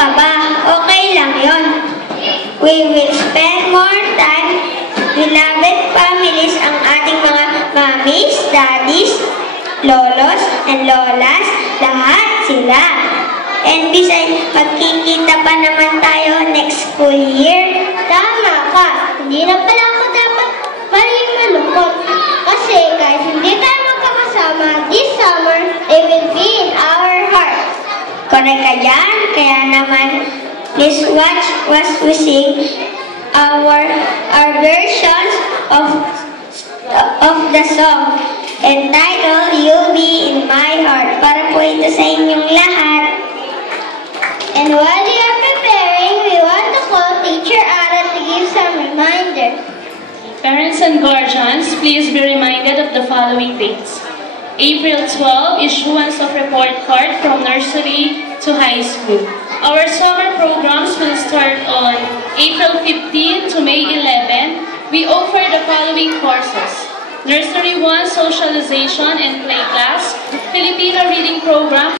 ka ba? Okay lang yon. We will spend more time with beloved families, ang ating mga mommies, daddies, lolos, and lolas, lahat sila. And besides, magkikita pa naman tayo next school year. Tama ka. Hindi na pala ako dapat maging malungkot. Kasi guys, hindi tayo magkakasama this summer, they will be in our hearts. Correct ka dyan? Kaya naman, please watch what we sing our versions of the song entitled You'll Be in My Heart, para po ito sa inyong lahat. And while you are preparing, we want to call Teacher Ara to give some reminder. Parents and guardians, please be reminded of the following dates. April 12, issuance of report card from nursery to high school. Our summer programs will start on April 15 to May 11. We offer the following courses: Nursery 1 Socialization and Play Class, Filipino Reading Program,